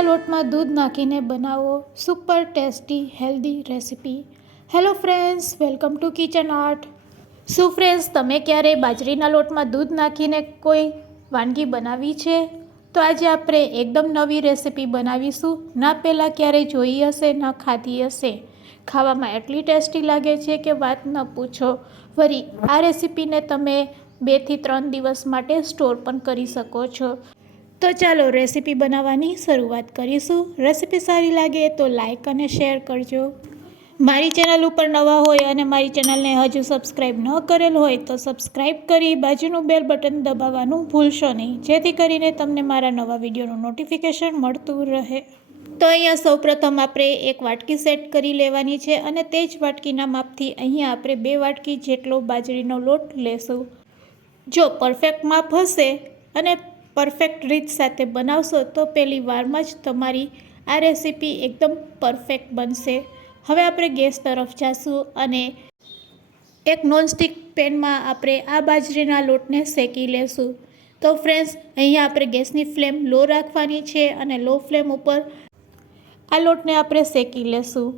બાજરીના લોટમાં દૂધ નાખીને બનાવો. Super tasty healthy recipe hello friends welcome to kitchen art શું ફ્રેન્ડ્સ તમે ક્યારેય બાજરીના લોટમાં દૂધ નાખીને કોઈ વાનગી બનાવી છે? તો આજે આપણે એકદમ નવી રેસિપી બનાવીશું. ના પહેલાં ક્યારેય જોઈ હશે, ના ખાધી હશે. ખાવામાં એટલી ટેસ્ટી લાગે છે કે વાત ન પૂછો. વરી આ રેસિપીને તમે બેથી ત્રણ દિવસ માટે સ્ટોર પણ કરી શકો છો. તો ચાલો રેસીપી બનાવવાની શરૂઆત કરીશું. રેસીપી સારી લાગે તો લાઇક અને શેર કરજો. મારી ચેનલ ઉપર નવા હોય અને મારી ચેનલને હજુ સબસ્ક્રાઈબ ન કરેલ હોય તો સબસ્ક્રાઈબ કરી બાજુનું બેલ બટન દબાવવાનું ભૂલશો નહીં. જેથી કરીને તમને મારા નવા વિડીયોનું નોટિફિકેશન મળતું રહે. તો અહીંયા સૌપ્રથમ આપણે એક વાટકી સેટ કરી લેવાની છે અને તે જ વાટકીના માપથી અહીંયા આપણે બે વાટકી જેટલો બાજરીનો લોટ લેશું. જો પરફેક્ટ માપ હશે અને પરફેક્ટ રીત સાથે બનાવશો તો પહેલી વારમાં જ તમારી આ રેસીપી એકદમ પરફેક્ટ બનશે. હવે આપણે ગેસ તરફ જાશું અને એક નોનસ્ટિક પેનમાં આપણે આ બાજરીના લોટને શેકી લેશું. તો ફ્રેન્ડ્સ અહીંયા આપણે ગેસની ફ્લેમ લો રાખવાની છે અને લો ફ્લેમ ઉપર આ લોટને આપણે શેકી લેશું.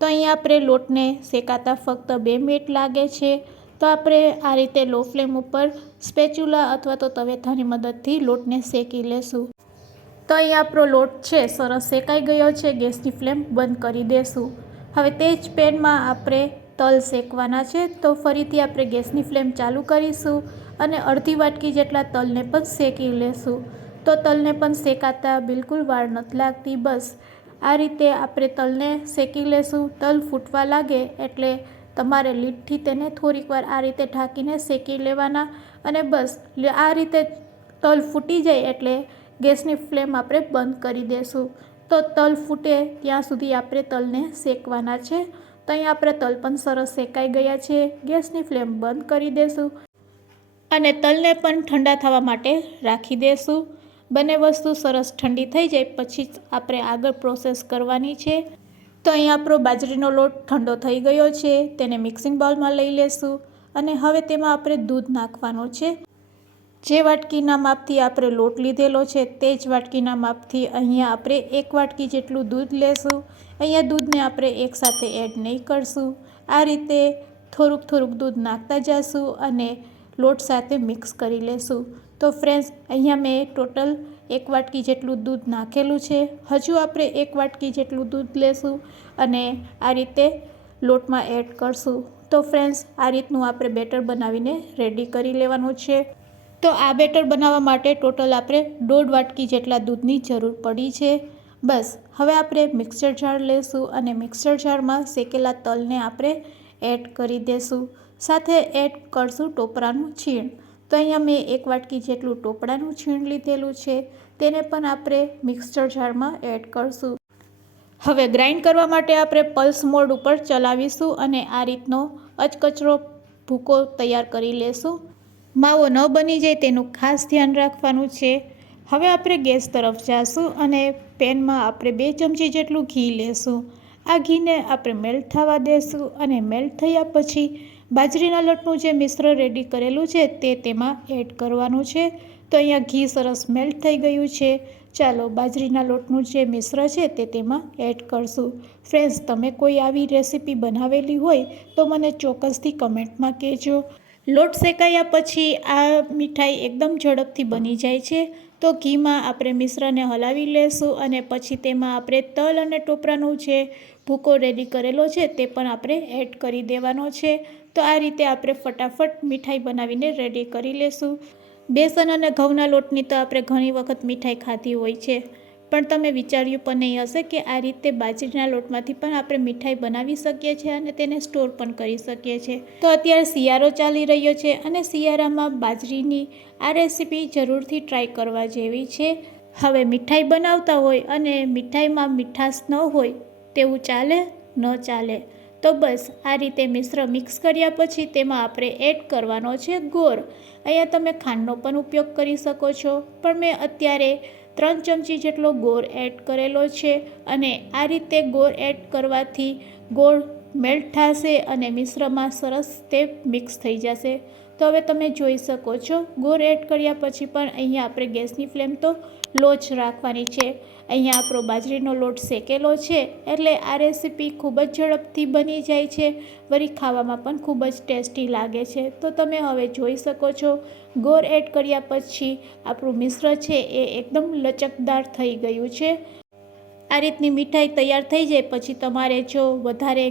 તો અહીંયા આપણે લોટને શેકાતા ફક્ત બે મિનિટ લાગે છે. તો આપણે આ રીતે લો ફ્લેમ ઉપર સ્પેચ્યુલા અથવા તો તવેથાની મદદથી લોટને શેકી લેશું. તો અહીં આપણો લોટ છે, સરસ શેકાઈ ગયો છે, ગેસની ફ્લેમ બંધ કરી દેશું. હવે તે જ પેનમાં આપણે તલ શેકવાના છે, તો ફરીથી આપણે ગેસની ફ્લેમ ચાલુ કરીશું અને અડધી વાટકી જેટલા તલને પણ શેકી લેશું. તો તલને પણ શેકાતા બિલકુલ વાર નથી લાગતી, બસ. આ રીતે આપણે તલને શેકી લેશું. તલ ફૂટવા લાગે એટલે તમારે લીટથી તેને થોડીક વાર આ રીતે ઢાંકીને શેકી લેવાના અને બસ આ રીતે તલ ફૂટી જાય એટલે ગેસની ફ્લેમ આપણે બંધ કરી દેશું. તો તલ ફૂટે ત્યાં સુધી આપણે તલને શેકવાના છે. તો અહીં આપણે તલ પણ સરસ શેકાઈ ગયા છે. ગેસની ફ્લેમ બંધ કરી દેશું અને તલને પણ ઠંડા થવા માટે રાખી દેશું. બંને વસ્તુ સરસ ઠંડી થઈ જાય, પછી આપણે આગળ પ્રોસેસ કરવાની છે. તો અહીં આપણો બાજરીનો લોટ ઠંડો થઈ ગયો છે, તેને મિક્સિંગ બાઉલમાં લઈ લેશું અને હવે તેમાં આપણે દૂધ નાખવાનું છે. જે વાટકીના માપથી આપણે લોટ લીધેલો છે, તે જ વાટકીના માપથી અહીંયા આપણે એક વાટકી જેટલું દૂધ લેશું. અહીંયા દૂધને આપણે એકસાથે એડ નહીં કરશું. આ રીતે થોડુંક થોડુંક દૂધ નાખતા જશું અને લોટ સાથે મિક્સ કરી લેશું. તો ફ્રેન્ડ્સ, અહીંયા મેં ટોટલ એક વાટકી જેટલું દૂધ નાખેલું છે. હજુ આપણે એક વાટકી જેટલું દૂધ લેશું અને આ રીતે લોટમાં એડ કરશું. તો ફ્રેન્ડ્સ, આ રીતનું આપણે બેટર બનાવીને રેડી કરી લેવાનું છે. તો આ બેટર બનાવવા માટે ટોટલ આપણે દોઢ વાટકી જેટલા દૂધની જરૂર પડી છે. બસ, હવે આપણે મિક્સર જાર લેશું અને મિક્સર જારમાં શેકેલા તલને આપણે એડ કરી દેશું. સાથે એડ કરશું ટોપરાનું છીણ. તો અહીંયા મેં એક વાટકી જેટલું ટોપડાનું છીણ લીધેલું છે, તેને પણ આપણે મિક્સચર જારમાં એડ કરશું. હવે ગ્રાઇન્ડ કરવા માટે આપણે પલ્સ મોડ ઉપર ચલાવીશું અને આ રીતનો અચકચરો ભૂકો તૈયાર કરી લેશું. માવો ન બની જાય તેનું ખાસ ધ્યાન રાખવાનું છે. હવે આપણે ગેસ તરફ જાશું અને પેનમાં આપણે બે ચમચી જેટલું ઘી લેશું. આ ઘીને આપણે મેલ્ટ થવા દેશું અને મેલ્ટ થયા પછી બાજરીના લોટનું જે મિશ્ર રેડી કરેલું છે તે તેમાં એડ કરવાનું છે. તો અહીંયા ઘી સરસ મેલ્ટ થઈ ગયું છે. ચાલો બાજરીના લોટનું જે મિશ્ર છે તે તેમાં એડ કરશું. ફ્રેન્ડ્સ તમે કોઈ આવી રેસીપી બનાવેલી હોય તો મને ચોક્કસથી કમેન્ટમાં કહેજો. લોટ શેકાયા પછી આ મીઠાઈ એકદમ ઝડપથી બની જાય છે. તો ઘીમાં આપણે મિશ્રને હલાવી લેશું અને પછી તેમાં આપણે તલ અને ટોપરાનું જે ભૂકો રેડી કરેલો છે તે પણ આપણે એડ કરી દેવાનો છે. તો આ રીતે આપણે ફટાફટ મીઠાઈ બનાવીને રેડી કરી લેશું. બેસન અને ઘઉંના લોટની તો આપણે ઘણી વખત મીઠાઈ ખાધી હોય છે. પણ તમે વિચાર્યું પણ નહીં હશે કે આ રીતે બાજરીના લોટમાંથી પણ આપણે મીઠાઈ બનાવી શકીએ છીએ અને તેને સ્ટોર પણ કરી શકીએ છીએ. તો અત્યારે શિયાળો ચાલી રહ્યો છે અને શિયાળામાં બાજરીની આ રેસીપી જરૂરથી ટ્રાય કરવા જેવી છે. હવે મીઠાઈ બનાવતા હોય અને મીઠાઈમાં મીઠાશ ન હોય તેવું ચાલે ન ચાલે. તો બસ, આ રીતે મિશ્ર મિક્સ કર્યા પછી તેમાં આપણે એડ કરવાનો છે ગોળ. અહીંયા તમે ખાંડનો પણ ઉપયોગ કરી શકો છો. પણ મેં અત્યારે ત્રણ ચમચી જેટલો ગોળ એડ કરેલો છે અને આ રીતે ગોળ એડ કરવાથી ગોળ મેલ્ટ થશે અને મિશ્રમાં સરસ તે મિક્સ થઈ જશે. તો હવે તમે જોઈ શકો છો, ગોળ એડ કર્યા પછી પણ અહીંયા આપણે ગેસની ફ્લેમ તો લો જ રાખવાની છે. અહીંયા આપણો બાજરીનો લોટ શેકેલો છે, એટલે આ રેસીપી ખૂબ જ ઝડપથી બની જાય છે. વળી ખાવામાં પણ ખૂબ જ ટેસ્ટી લાગે છે. તો તમે હવે જોઈ શકો છો, ગોળ એડ કર્યા પછી આપણું મિશ્ર છે એ એકદમ લચકદાર થઈ ગયું છે. આ રીતની મીઠાઈ તૈયાર થઈ જાય પછી તમારે જો વધારે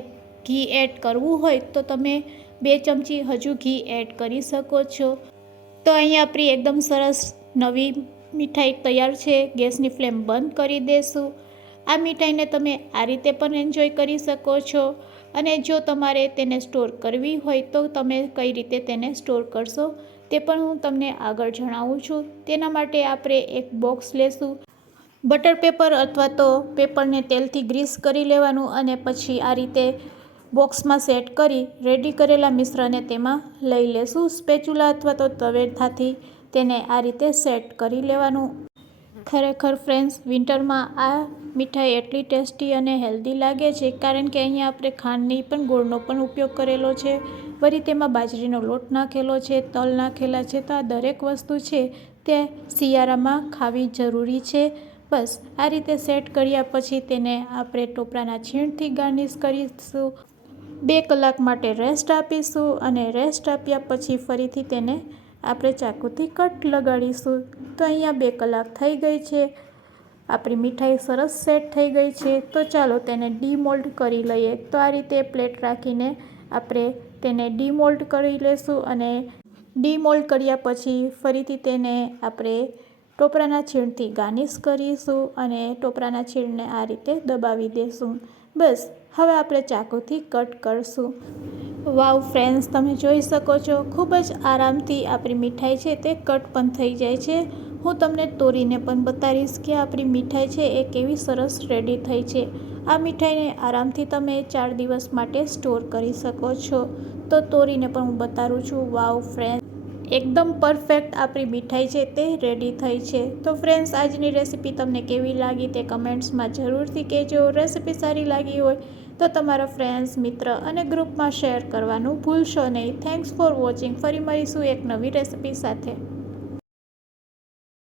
ઘી એડ કરવું હોય તો તમે બે ચમચી હજુ ઘી એડ કરી શકો છો. તો અહીંયા આપણી એકદમ સરસ નવી મીઠાઈ તૈયાર છે. ગેસની ફ્લેમ બંધ કરી દેશું. આ મીઠાઈને તમે આ રીતે પણ એન્જોય કરી શકો છો. અને જો તમારે તેને સ્ટોર કરવી હોય તો તમે કઈ રીતે તેને સ્ટોર કરશો તે પણ હું તમને આગળ જણાવું છું. તેના માટે આપણે એક બોક્સ લેશું. બટર પેપર અથવા તો પેપરને તેલથી ગ્રીસ કરી લેવાનું અને પછી આ રીતે બોક્સમાં સેટ કરી રેડી કરેલા મિશ્રને તેમાં લઈ લેશું. સ્પેચ્યુલા અથવા તો તવેથાથી તેને આ રીતે સેટ કરી લેવાનું. ખરેખર ફ્રેન્ડ્સ, વિન્ટરમાં આ મીઠાઈ એટલી ટેસ્ટી અને હેલ્ધી લાગે છે કારણ કે અહીંયા આપણે ખાંડની પણ ગોળનો પણ ઉપયોગ કરેલો છે. વળી તેમાં બાજરીનો લોટ નાખેલો છે, તલ નાખેલા છે તો આ દરેક વસ્તુ છે તે શિયાળામાં ખાવી જરૂરી છે. બસ, આ રીતે સેટ કર્યા પછી તેને આપણે ટોપરાના છીણથી ગાર્નિશ કરીશું. બે કલાક માટે રેસ્ટ આપીશું અને રેસ્ટ આપ્યા પછી ફરીથી તેને આપણે ચાકુથી કટ લગાડીશું. તો અહીંયા બે કલાક થઈ ગઈ છે. આપણી મીઠાઈ સરસ સેટ થઈ ગઈ છે. તો ચાલો તેને ડીમોલ્ડ કરી લઈએ. તો આ રીતે પ્લેટ રાખીને આપણે તેને ડીમોલ્ડ કરી લેશું અને ડીમોલ્ડ કર્યા પછી ફરીથી તેને આપણે ટોપરાના છીણથી ગાર્નિશ કરીશું અને ટોપરાના છીણને આ રીતે દબાવી દેશું. બસ, હવે આપણે ચાકુથી કટ કરશું. વાવ ફ્રેન્ડ્સ તમે જોઈ શકો છો, ખૂબ જ આરામથી આપણી મીઠાઈ છે તે કટ પણ થઈ જાય છે. હું તમને તોરીને પણ બતાવીશ કે આપણી મીઠાઈ છે એ કેવી સરસ રેડી થઈ છે. આ મીઠાઈને આરામથી તમે ચાર દિવસ માટે સ્ટોર કરી શકો છો. તો તોરીને પણ હું બતાવું છું. વાવ ફ્રેન્ડ એકદમ પરફેક્ટ આપણી મીઠાઈ છે તે રેડી થઈ છે. તો ફ્રેન્ડ્સ આજની રેસીપી તમને કેવી લાગી તે કમેન્ટ્સમાં જરૂરથી કહેજો. રેસીપી સારી લાગી હોય તો તમારા ફ્રેન્ડ્સ મિત્ર અને ગ્રુપમાં શેર કરવાનું ભૂલશો નહીં. થેન્ક્સ ફોર વોચિંગ ફરી મળીશું એક નવી રેસીપી સાથે.